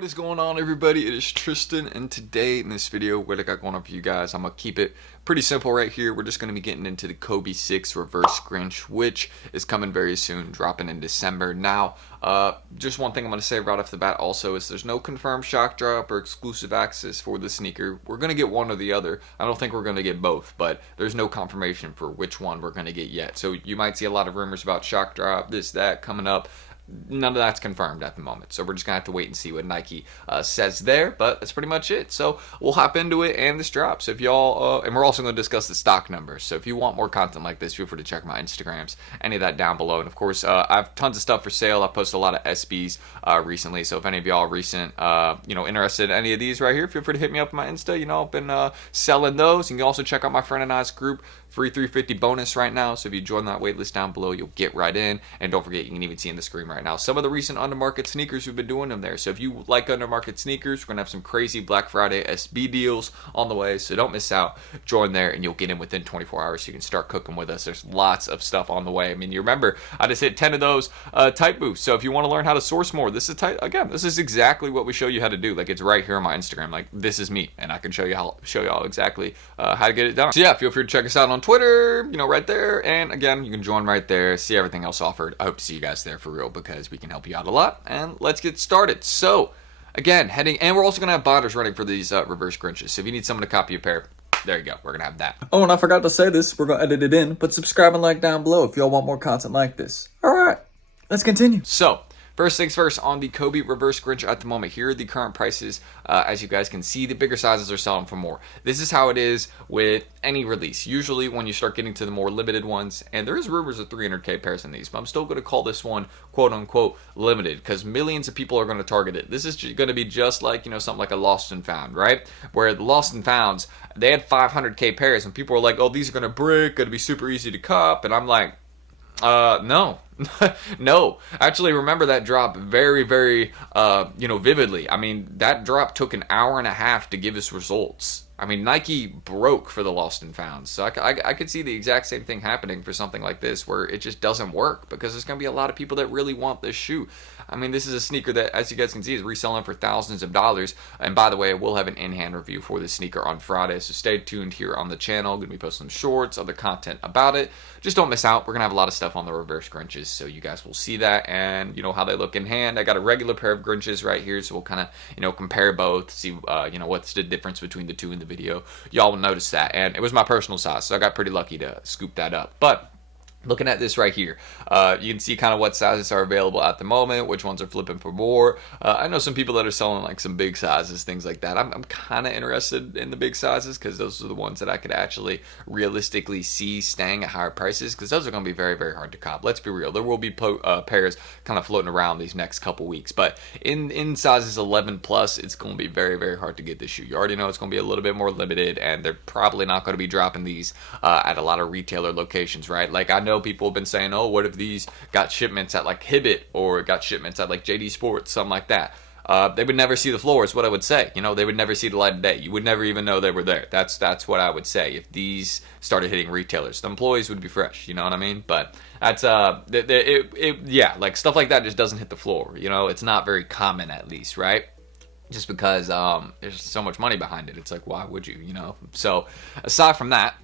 What is going on, everybody? It is Tristan, and today in this video, what I got going on for you guys, I'm gonna keep it pretty simple right here. We're just gonna be getting into the Kobe 6 Reverse Grinch, which is coming very soon, dropping in December. Now, just one thing I'm gonna say right off the bat also is there's no confirmed shock drop or exclusive access for the sneaker. We're gonna get one or the other. I don't think we're gonna get both, but there's no confirmation for which one we're gonna get yet. So you might see a lot of rumors about shock drop, this, that coming up. None of that's confirmed at the moment, so we're just gonna have to wait and see what Nike says there, but that's pretty much it. So we'll hop into it and this drops. If y'all and we're also going to discuss the stock numbers, so if you want more content like this, feel free to check my Instagrams, any of that down below. And of course, I have tons of stuff for sale. I posted a lot of SBs recently, so if any of y'all are recent interested in any of these right here, feel free to hit me up on my Insta. I've been selling those. You can also check out my friend and I's group, free 350 bonus right now. So if you join that waitlist down below, you'll get right in. And don't forget, you can even see in the screen right now some of the recent undermarket sneakers we've been doing them there. So if you like undermarket sneakers, we're gonna have some crazy Black Friday SB deals on the way, so don't miss out. Join there and you'll get in within 24 hours, so you can start cooking with us. There's lots of stuff on the way. I mean, you remember I just hit 10 of those type boosts, so if you want to learn how to source more, this is exactly what we show you how to do. Like, it's right here on my Instagram. Like, this is me, and I can show y'all exactly how to get it done. So yeah, feel free to check us out on Twitter, right there. And again, you can join right there, see everything else offered. I hope to see you guys there for real, because we can help you out a lot. And let's get started. So again, and we're also gonna have binders running for these reverse Grinches. So if you need someone to copy a pair, there you go, we're gonna have that. Oh, and I forgot to say this, we're gonna edit it in, but subscribe and like down below if y'all want more content like this. All right, let's continue. So first things first, on the Kobe Reverse Grinch at the moment, here are the current prices. As you guys can see, the bigger sizes are selling for more. This is how it is with any release. Usually when you start getting to the more limited ones, and there is rumors of 300K pairs in these, but I'm still going to call this one quote unquote limited, because millions of people are going to target it. This is going to be just like, something like a Lost and Found, right? Where the Lost and Founds, they had 500K pairs, and people were like, oh, these are going to break, going to be super easy to cop, and I'm like, no. No, actually remember that drop very, very, vividly. I mean, that drop took an hour and a half to give us results. I mean, Nike broke for the Lost and Found. So I could see the exact same thing happening for something like this, where it just doesn't work, because there's going to be a lot of people that really want this shoe. I mean, this is a sneaker that, as you guys can see, is reselling for thousands of dollars. And by the way, we'll have an in-hand review for this sneaker on Friday, so stay tuned here on the channel. Going to be posting some shorts, other content about it. Just don't miss out. We're going to have a lot of stuff on the reverse Grinches, so you guys will see that and, how they look in hand. I got a regular pair of Grinches right here, so we'll kind of, compare both, see, what's the difference between the two in the video. Y'all will notice that, and it was my personal size, so I got pretty lucky to scoop that up. But looking at this right here, you can see kind of what sizes are available at the moment, which ones are flipping for more. I know some people that are selling like some big sizes, things like that. I'm kind of interested in the big sizes, because those are the ones that I could actually realistically see staying at higher prices, because those are going to be very, very hard to cop. Let's be real. There will be pairs kind of floating around these next couple weeks, but in sizes 11 plus, it's going to be very, very hard to get this shoe. You already know it's going to be a little bit more limited, and they're probably not going to be dropping these at a lot of retailer locations, right? Like, I know people have been saying, oh, what if these got shipments at like Hibbett, or got shipments at like JD Sports, something like that. They would never see the floor, is what I would say. They would never see the light of day. You would never even know they were there. That's what I would say if these started hitting retailers. The employees would be fresh, you know what I mean? But that's like stuff like that just doesn't hit the floor. It's not very common, at least, right? Just because there's so much money behind it. It's like, why would you, So aside from that,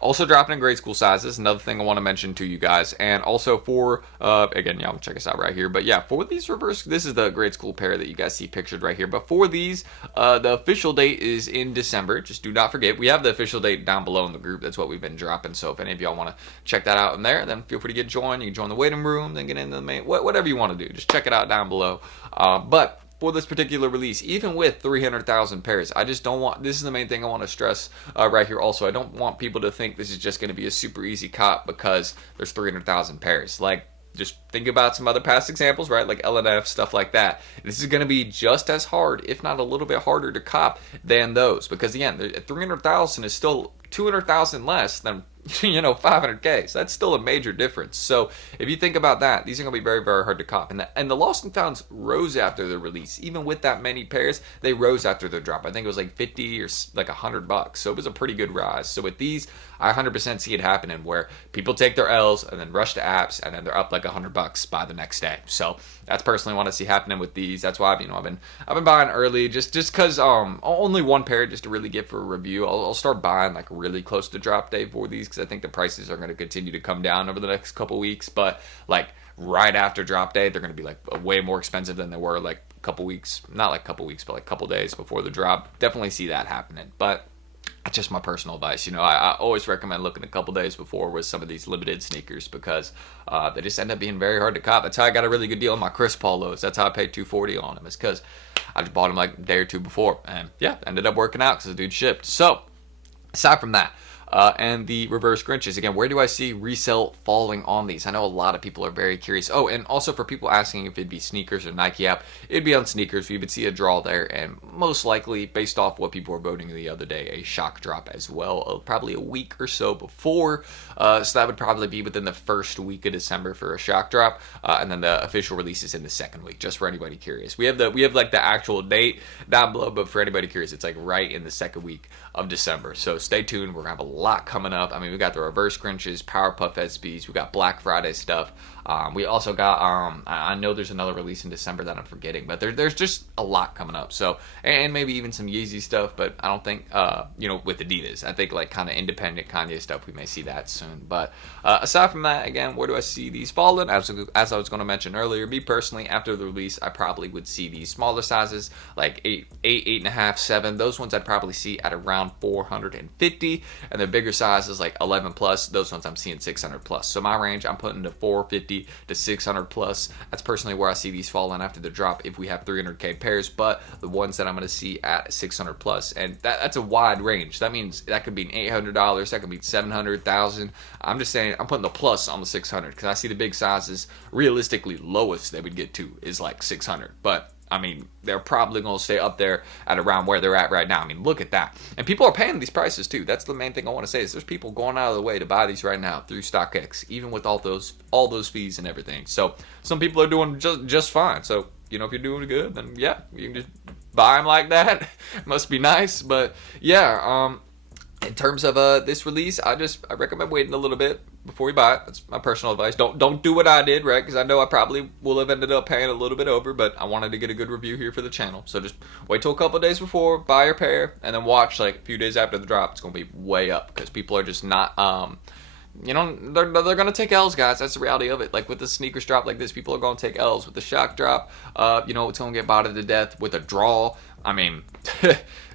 also dropping in grade school sizes, another thing I want to mention to you guys. And also for, again, y'all check us out right here. But yeah, for these reverse, this is the grade school pair that you guys see pictured right here. But for these, the official date is in December. Just do not forget, we have the official date down below in the group. That's what we've been dropping. So if any of y'all want to check that out in there, then feel free to join. You can join the waiting room, then get into the main, whatever you want to do. Just check it out down below. But for this particular release, even with 300,000 pairs, I just don't want, this is the main thing I want to stress right here also, I don't want people to think this is just going to be a super easy cop because there's 300,000 pairs. Like, just think about some other past examples, right? Like LNF, stuff like that. This is going to be just as hard, if not a little bit harder to cop than those, because again, 300,000 is still 200,000 less than 500K. So that's still a major difference. So if you think about that, these are going to be very, very hard to cop. And the Lost and Founds rose after the release. Even with that many pairs, they rose after their drop. I think it was like 50 or like $100. So it was a pretty good rise. So with these, I 100% see it happening where people take their L's and then rush to apps, and then they're up like $100 by the next day. So that's personally what I see happening with these. That's why I've been buying early just because only one pair just to really get for a review. I'll start buying like really close to drop day for these because I think the prices are going to continue to come down over the next couple weeks. But like right after drop day, they're going to be like way more expensive than they were like a couple weeks, not like a couple weeks, but like a couple days before the drop. Definitely see that happening, but that's just my personal advice. I always recommend looking a couple days before with some of these limited sneakers because they just end up being very hard to cop. That's how I got a really good deal on my Chris Paulos. That's how I paid $240 on them. It's because I just bought them like a day or two before, and yeah, ended up working out because the dude shipped. So aside from that, and the reverse Grinches. Again, where do I see resale falling on these? I know a lot of people are very curious. Oh, and also for people asking if it'd be sneakers or Nike app, it'd be on sneakers. We would see a draw there, and most likely, based off what people were voting the other day, a shock drop as well, probably a week or so before. So that would probably be within the first week of December for a shock drop, and then the official release is in the second week. Just for anybody curious, we have like the actual date down below, but for anybody curious, it's like right in the second week of December. So stay tuned. We're gonna have a lot coming up. I mean, we got the reverse Grinches, Powerpuff SBs, we got Black Friday stuff. We also got I know there's another release in December that I'm forgetting, but there's just a lot coming up. So, and maybe even some Yeezy stuff, but I don't think with Adidas. I think like kind of independent Kanye stuff, we may see that soon. But aside from that, again, where do I see these falling? As I was going to mention earlier, me personally, after the release, I probably would see these smaller sizes like 8.5, 7. Those ones I'd probably see at around 450, and the bigger sizes like 11 plus. Those ones I'm seeing 600 plus. So my range, I'm putting to 450 to 600 plus. That's personally where I see these falling after the drop if we have 300k pairs, but the ones that I'm going to see at 600 plus, and that's a wide range. That means that could be $800, that could be 700,000. I'm just saying I'm putting the plus on the 600 because I see the big sizes realistically lowest they would get to is like 600, but I mean, they're probably going to stay up there at around where they're at right now. I mean, look at that. And people are paying these prices too. That's the main thing I want to say is there's people going out of the way to buy these right now through StockX, even with all those fees and everything. So some people are doing just fine. So, if you're doing good, then yeah, you can just buy them like that. Must be nice. But yeah, in terms of this release, I recommend waiting a little bit before you buy it. That's my personal advice. Don't do what I did, right? Because I know I probably will have ended up paying a little bit over, but I wanted to get a good review here for the channel. So just wait till a couple of days before, buy your pair, and then watch like a few days after the drop. It's going to be way up because people are just not they're going to take L's, guys. That's the reality of it. Like with the sneakers drop like this, people are going to take L's. With the shock drop, it's going to get botted to death. With a draw, I mean,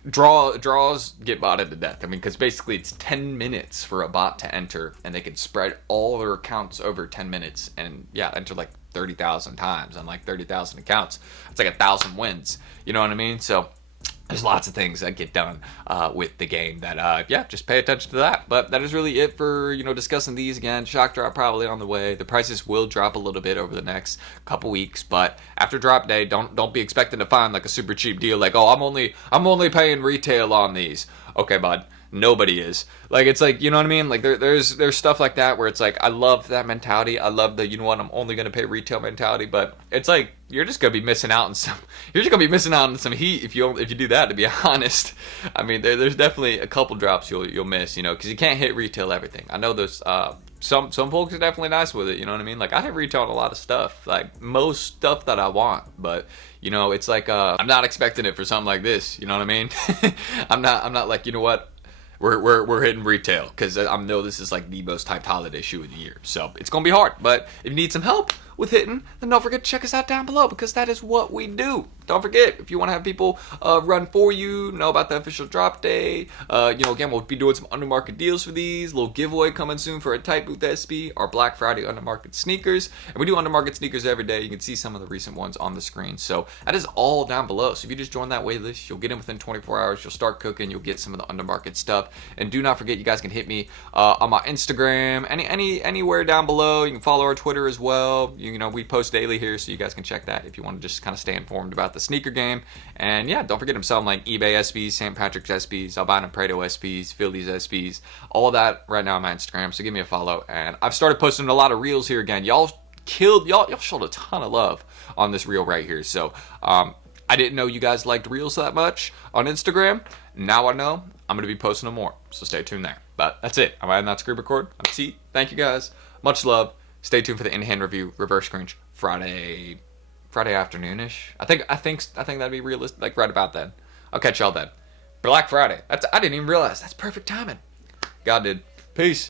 draws get botted to death. I mean, because basically it's 10 minutes for a bot to enter, and they can spread all their accounts over 10 minutes, and yeah, enter like 30,000 times on like 30,000 accounts. It's like 1,000 wins. You know what I mean? So there's lots of things that get done with the game that, just pay attention to that. But that is really it for, discussing these again. Shock drop probably on the way. The prices will drop a little bit over the next couple weeks. But after drop day, don't be expecting to find like a super cheap deal. Like, oh, I'm only paying retail on these. Okay, bud. Nobody is. Like, it's like, you know what I mean? Like, there's stuff like that where it's like, I love that mentality. I love the, I'm only going to pay retail mentality. But it's like, you're just going to be missing out on some heat if you do that, to be honest. I mean, there's definitely a couple drops you'll miss, because you can't hit retail everything. I know there's some folks are definitely nice with it, you know what I mean? Like, I hit retail on a lot of stuff, like most stuff that I want, but it's like I'm not expecting it for something like this, you know what I mean? I'm not like, you know what? We're hitting retail because I know this is like the most hyped holiday shoe of the year. So it's going to be hard. But if you need some help with hitting, then don't forget to check us out down below because that is what we do. Don't forget, if you want to have people run for you, know about the official drop day. Again, we'll be doing some undermarket deals for these. Little giveaway coming soon for a Type Booth SB, our Black Friday undermarket sneakers. And we do undermarket sneakers every day. You can see some of the recent ones on the screen. So that is all down below. So if you just join that waitlist, you'll get in within 24 hours. You'll start cooking. You'll get some of the undermarket stuff. And do not forget, you guys can hit me on my Instagram, anywhere down below. You can follow our Twitter as well. We post daily here, so you guys can check that if you want to just kind of stay informed about the sneaker game. And yeah, don't forget I'm selling like eBay SBs, St. Patrick's SBs, Albino Proto SBs, Phillies SBs, all that right now on my Instagram. So give me a follow. And I've started posting a lot of reels here again. Y'all showed a ton of love on this reel right here. So I didn't know you guys liked reels that much on Instagram. Now I know. I'm going to be posting them more, so stay tuned there. But that's it. I'm adding that screen record. I'm T. Thank you guys. Much love. Stay tuned for the in-hand review, Reverse Grinch, Friday Friday afternoonish. I think that'd be realistic. Like right about then. I'll catch y'all then. Black Friday. I didn't even realize. That's perfect timing. God did. Peace.